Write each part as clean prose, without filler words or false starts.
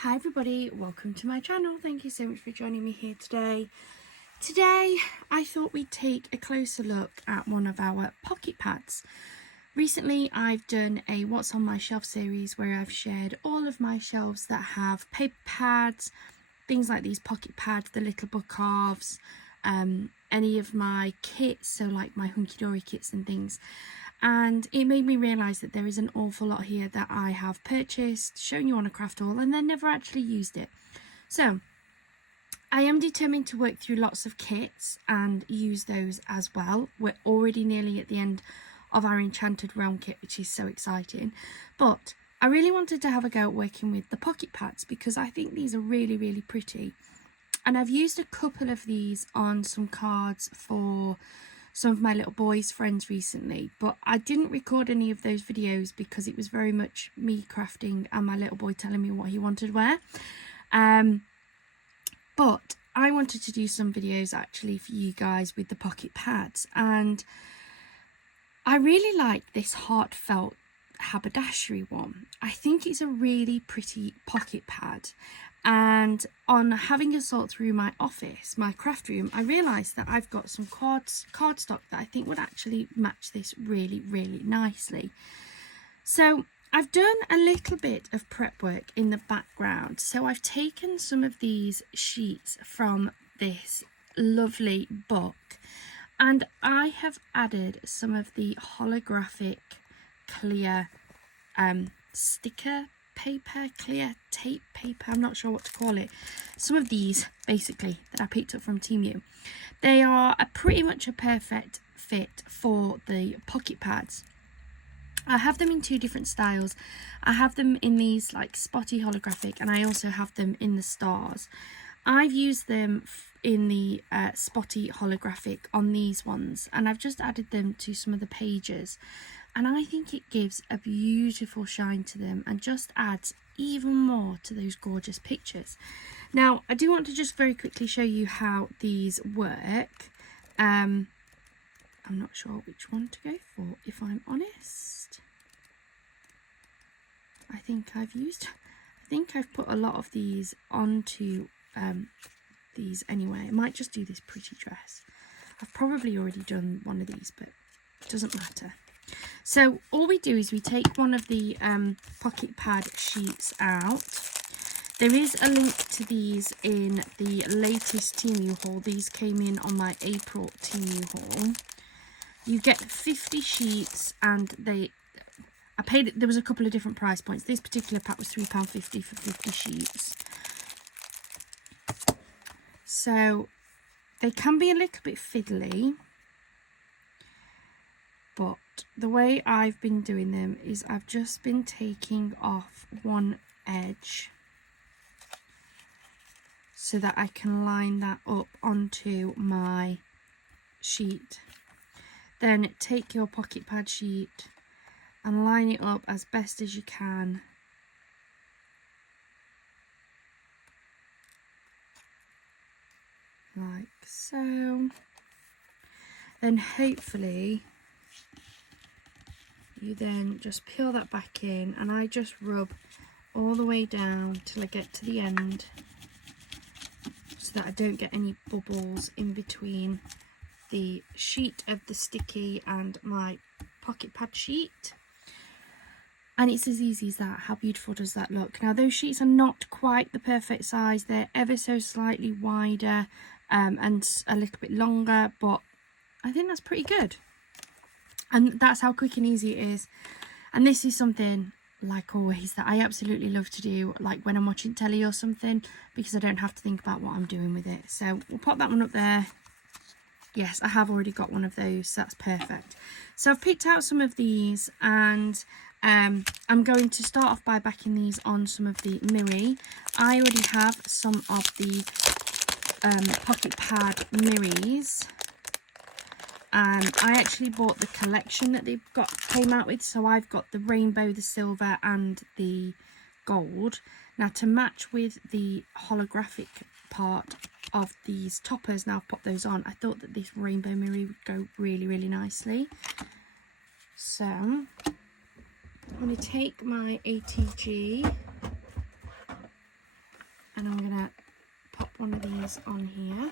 Hi everybody, welcome to my channel. Thank you so much for joining me here today. Today I thought we'd take a closer look at one of our pocket pads. Recently I've done a What's on My Shelf series where I've shared all of my shelves that have paper pads, things like these pocket pads, the little book halves, any of my kits, so like my Hunkydory kits and things. And it made me realise that there is an awful lot here that I have purchased, shown you on a craft haul, and then never actually used it. So I am determined to work through lots of kits and use those as well. We're already nearly at the end of our Enchanted Realm kit, which is so exciting. But I really wanted to have a go at working with the pocket pads because I think these are really, really pretty. And I've used a couple of these on some cards for some of my little boys' friends recently, but I didn't record any of those videos because it was very much me crafting and my little boy telling me what he wanted to wear. But I wanted to do some videos actually for you guys with the pocket pads, and I really like this Heartfelt Haberdashery one. I think it's a really pretty pocket pad, and on having a sort through my office, my craft room, I realised that I've got some cardstock that I think would actually match this really, really nicely. So I've done a little bit of prep work in the background. So I've taken some of these sheets from this lovely book and I have added some of the holographic clear sticker paper, clear tape paper, I'm not sure what to call it. Some of these basically that I picked up from Temu. They are pretty much a perfect fit for the pocket pads. I have them in two different styles. I have them in these like spotty holographic, and I also have them in the stars. I've used them in the spotty holographic on these ones, and I've just added them to some of the pages, and I think it gives a beautiful shine to them and just adds even more to those gorgeous pictures. Now I do want to just very quickly show you how these work. I'm not sure which one to go for, if I'm honest. I think I've put a lot of these onto these anyway. I might just do this pretty dress. I've probably already done one of these, but it doesn't matter. So all we do is we take one of the pocket pad sheets out. There is a link to these in the latest Temu haul. These came in on my April Temu haul. You get 50 sheets, and there was a couple of different price points. This particular pack was £3.50 for 50 sheets. So they can be a little bit fiddly, but the way I've been doing them is I've just been taking off one edge so that I can line that up onto my sheet. Then take your pocket pad sheet and line it up as best as you can. Like so. Then hopefully you then just peel that back in, and I just rub all the way down till I get to the end so that I don't get any bubbles in between the sheet of the sticky and my pocket pad sheet. And it's as easy as that. How beautiful does that look? Now those sheets are not quite the perfect size. They're ever so slightly wider and a little bit longer, but I think that's pretty good. And that's how quick and easy it is. And this is something, like always, that I absolutely love to do, like when I'm watching telly or something, because I don't have to think about what I'm doing with it. So we'll pop that one up there. Yes, I have already got one of those, so that's perfect. So I've picked out some of these, and I'm going to start off by backing these on some of the Miri. I already have some of the pocket pad Miris. I actually bought the collection that they've came out with, so I've got the rainbow, the silver and the gold. Now to match with the holographic part of these toppers, now I've popped those on, I thought that this rainbow Miri would go really, really nicely. So I'm going to take my ATG And I'm going to pop one of these on here.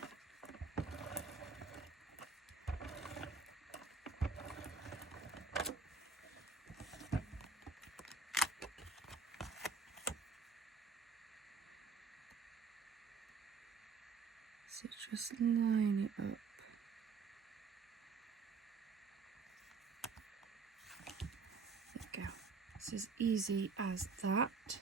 So just line it up. There we go. It's as easy as that.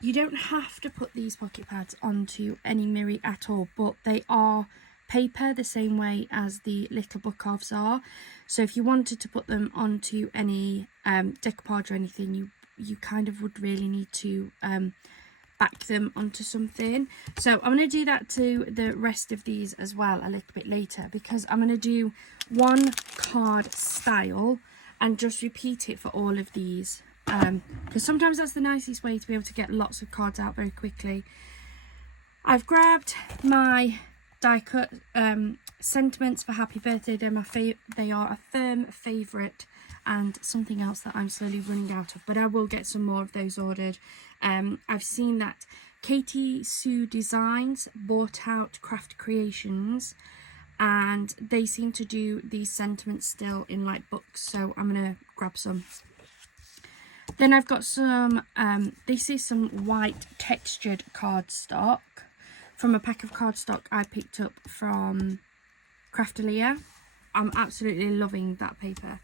You don't have to put these pocket pads onto any mirror at all, but they are paper the same way as the little book offs are. So if you wanted to put them onto any decoupage or anything, you kind of would really need to back them onto something. So I'm going to do that to the rest of these as well a little bit later, because I'm going to do one card style and just repeat it for all of these. Because sometimes that's the nicest way to be able to get lots of cards out very quickly. I've grabbed my die cut sentiments for Happy Birthday. They are a firm favourite and something else that I'm slowly running out of, but I will get some more of those ordered. I've seen that Katie Sue Designs bought out Craft Creations, and they seem to do these sentiments still in like books, so I'm going to grab some. Then I've got some, this is some white textured cardstock from a pack of cardstock I picked up from Craftalia. I'm absolutely loving that paper.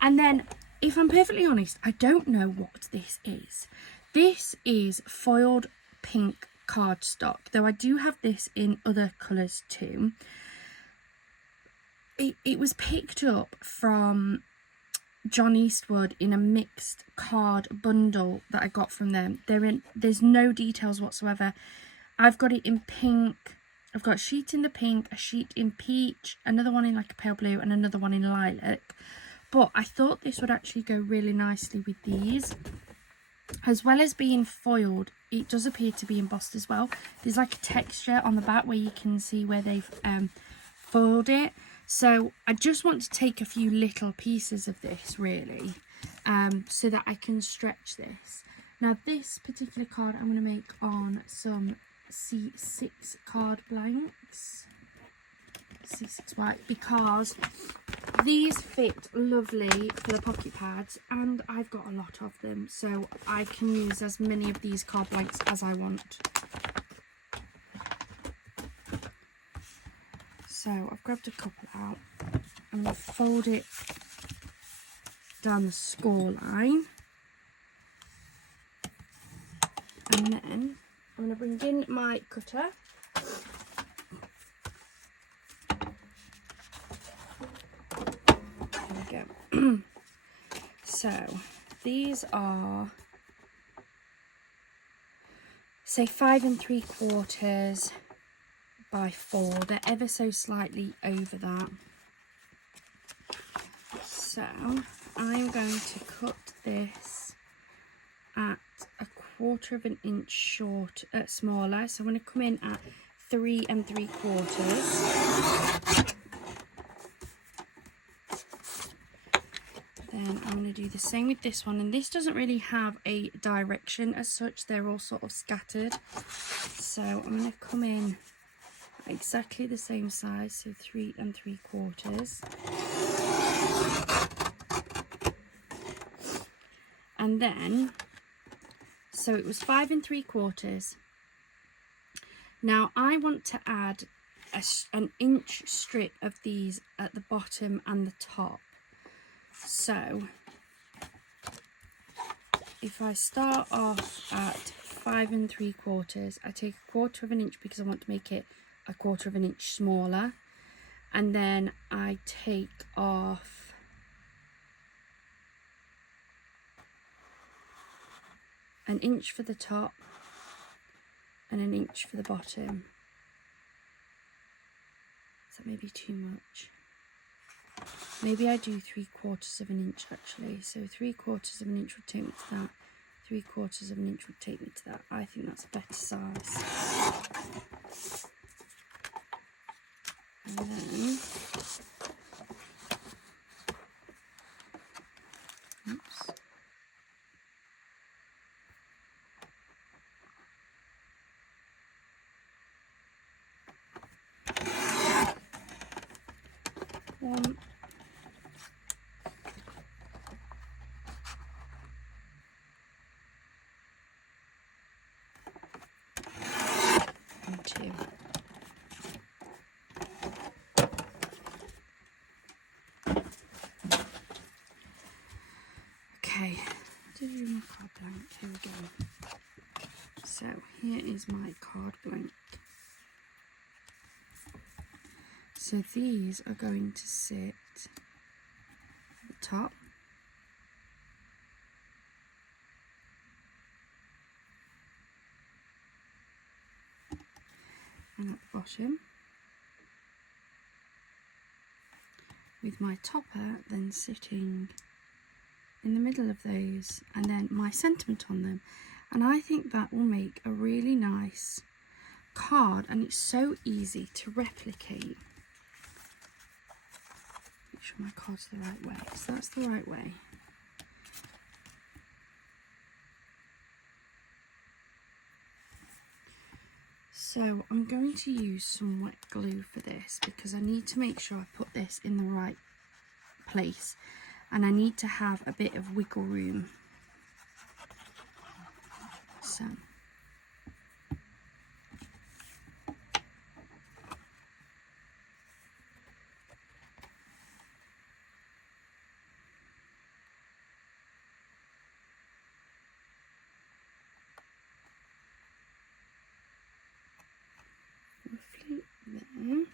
And then, if I'm perfectly honest, I don't know what this is. This is foiled pink cardstock, though I do have this in other colours too. It was picked up from John Eastwood in a mixed card bundle that I got from them. There's no details whatsoever. I've got it in pink. I've got a sheet in the pink, a sheet in peach, another one in like a pale blue, and another one in lilac. But I thought this would actually go really nicely with these. As well as being foiled, it does appear to be embossed as well. There's like a texture on the back where you can see where they've foiled it. So I just want to take a few little pieces of this really, so that I can stretch this. Now this particular card I'm going to make on some C6 card blanks, C6 white, because these fit lovely for the pocket pads and I've got a lot of them, so I can use as many of these card blanks as I want. So I've grabbed a couple out and I'll fold it down the score line, and then I'm going to bring in my cutter. There we go. So these are, say, 5 3/4 by 4. They're ever so slightly over that. So I'm going to cut this at 1/4 of an inch short, smaller. So I'm going to come in at 3 3/4. Then I'm going to do the same with this one, and this doesn't really have a direction as such. They're all sort of scattered. So I'm going to come in exactly the same size, so 3 3/4. And then, so it was 5 3/4. Now I want to add an inch strip of these at the bottom and the top. So if I start off at 5 3/4, I take 1/4 of an inch because I want to make it 1/4 of an inch smaller, and then I take off an inch for the top and an inch for the bottom. Is that maybe too much? Maybe I do 3/4 of an inch actually. So 3/4 of an inch would take me to that. 3/4 of an inch would take me to that. I think that's a better size. And then, oops. one. And 2. Okay, did you do my card blank? Here we go. So here is my card blank. So these are going to sit at the top. And at the bottom. With my topper then sitting in the middle of those, and then my sentiment on them. And I think that will make a really nice card, and it's so easy to replicate. Make sure my card's the right way. So that's the right way. So I'm going to use some wet glue for this because I need to make sure I put this in the right place, and I need to have a bit of wiggle room. So roughly there.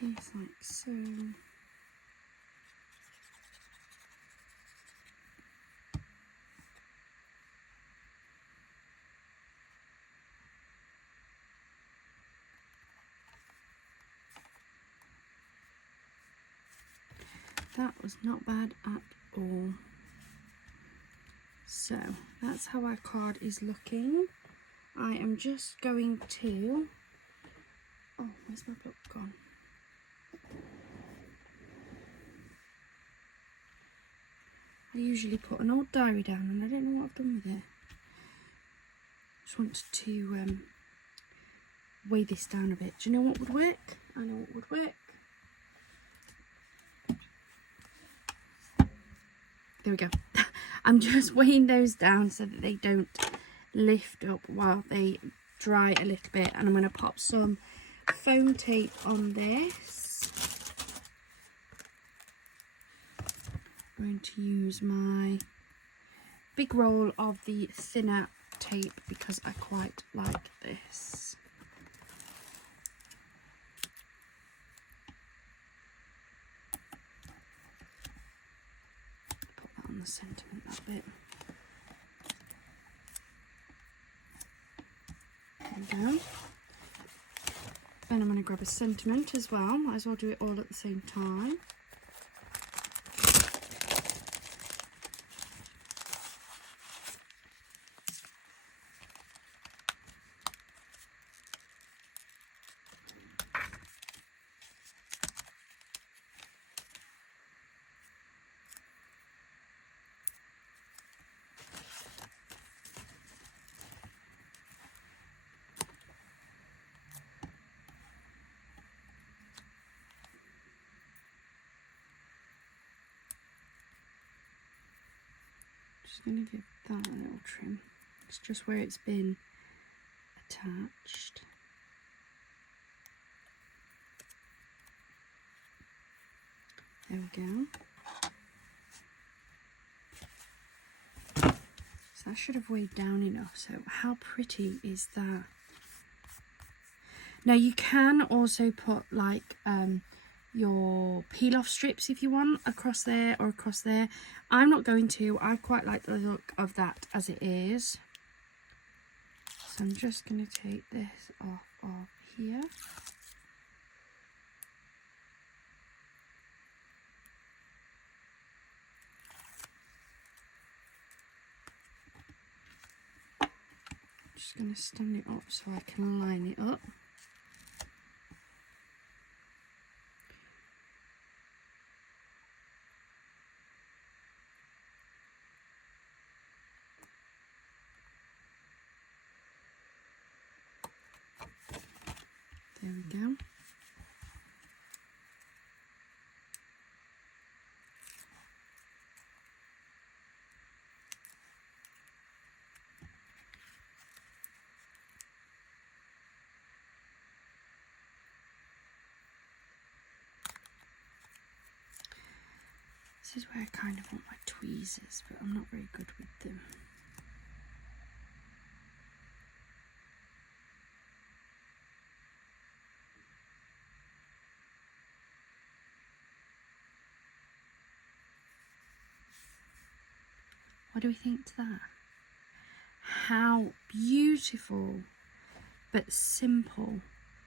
Piece like so. That was not bad at all. So that's how our card is looking. I am just going to, oh, where's my book gone? I usually put an old diary down and I don't know what I've done with it. Just wanted to weigh this down a bit. Do you know what would work? I know what would work. There we go. I'm just weighing those down so that they don't lift up while they dry a little bit. And I'm going to pop some foam tape on this. I'm going to use my big roll of the thinner tape because I quite like this. Put that on the sentiment, that bit. There we go. Then I'm going to grab a sentiment as well. Might as well do it all at the same time. Just going to give that a little trim. It's just where it's been attached. There we go. So that should have weighed down enough. So how pretty is that? Now you can also put like your peel off strips if you want across there or across there. I'm not going to. I quite like the look of that as it is. So I'm just going to take this off of here. just going to stand it up so I can line it up. There we go. This is where I kind of want my tweezers, but I'm not very good with them. What do we think to that? How beautiful but simple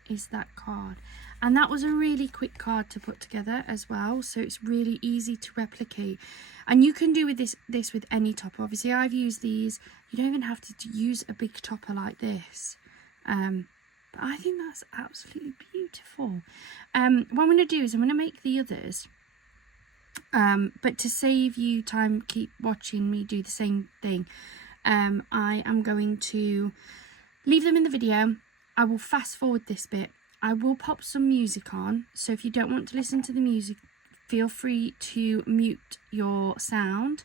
is that card. And that was a really quick card to put together as well, so it's really easy to replicate. And you can do with this with any topper. Obviously I've used these. You don't even have to use a big topper like this, but I think that's absolutely beautiful. What I'm going to do is I'm going to make the others. But to save you time, keep watching me do the same thing. I am going to leave them in the video. I will fast forward this bit. I will pop some music on, so if you don't want to listen to the music, feel free to mute your sound.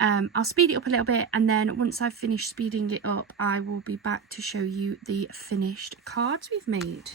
I'll speed it up a little bit, and then once I've finished speeding it up, I will be back to show you the finished cards we've made.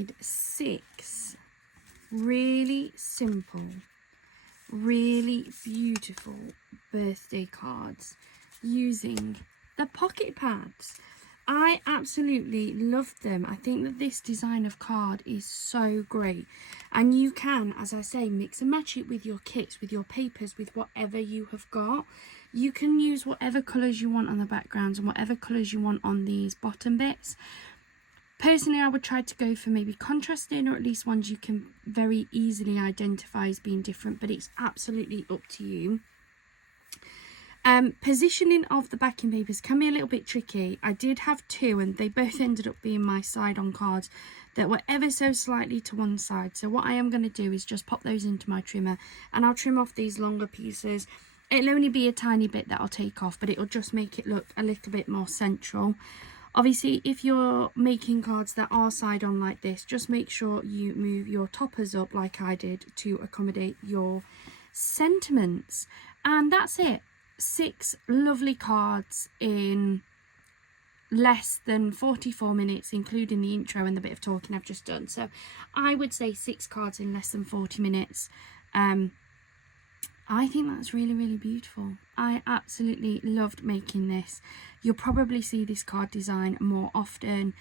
made 6 really simple, really beautiful birthday cards using the pocket pads. I absolutely loved them. I think that this design of card is so great, and you can, as I say, mix and match it with your kits, with your papers, with whatever you have got. You can use whatever colours you want on the backgrounds and whatever colours you want on these bottom bits. Personally, I would try to go for maybe contrasting, or at least ones you can very easily identify as being different, but it's absolutely up to you. Positioning of the backing papers can be a little bit tricky. I did have 2 and they both ended up being my side-on cards that were ever so slightly to one side. So what I am going to do is just pop those into my trimmer, and I'll trim off these longer pieces. It'll only be a tiny bit that I'll take off, but it'll just make it look a little bit more central. Obviously, if you're making cards that are side-on like this, just make sure you move your toppers up like I did to accommodate your sentiments. And that's it. 6 lovely cards in less than 44 minutes, including the intro and the bit of talking I've just done. So I would say 6 cards in less than 40 minutes. I think that's really, really beautiful. I absolutely loved making this. You'll probably see this card design more often,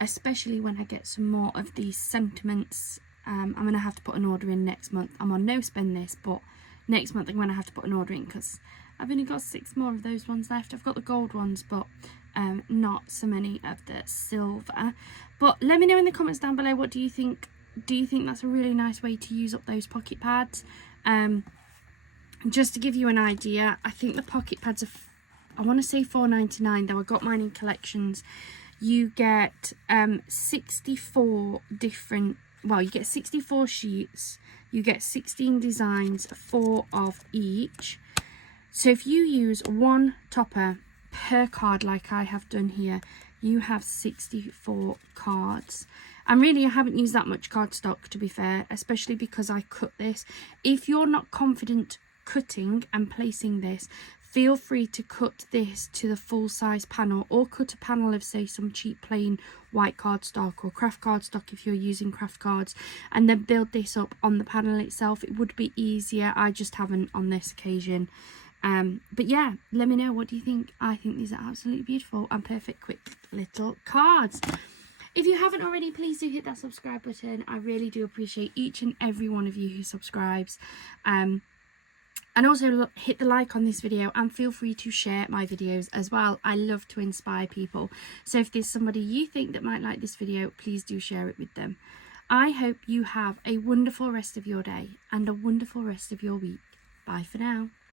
especially when I get some more of these sentiments. I'm going to have to put an order in next month. I'm on no spend this, but next month I'm going to have to put an order in because I've only got 6 more of those ones left. I've got the gold ones, but not so many of the silver. But let me know in the comments down below, what do you think? Do you think that's a really nice way to use up those pocket pads? Just to give you an idea, I think the pocket pads are, I want to say $4.99, though I got mine in collections. You get 64 different, well, you get 64 sheets, you get 16 designs, 4 of each. So if you use 1 topper per card like I have done here, you have 64 cards. And really, I haven't used that much cardstock, to be fair, especially because I cut this. If you're not confident cutting and placing this, feel free to cut this to the full size panel, or cut a panel of, say, some cheap plain white cardstock or craft cardstock if you're using craft cards, and then build this up on the panel itself. It would be easier. I just haven't on this occasion. But yeah, let me know, what do you think? I think these are absolutely beautiful and perfect quick little cards. If you haven't already, please do hit that subscribe button. I really do appreciate each and every one of you who subscribes. And also hit the like on this video, and feel free to share my videos as well. I love to inspire people. So if there's somebody you think that might like this video, please do share it with them. I hope you have a wonderful rest of your day and a wonderful rest of your week. Bye for now.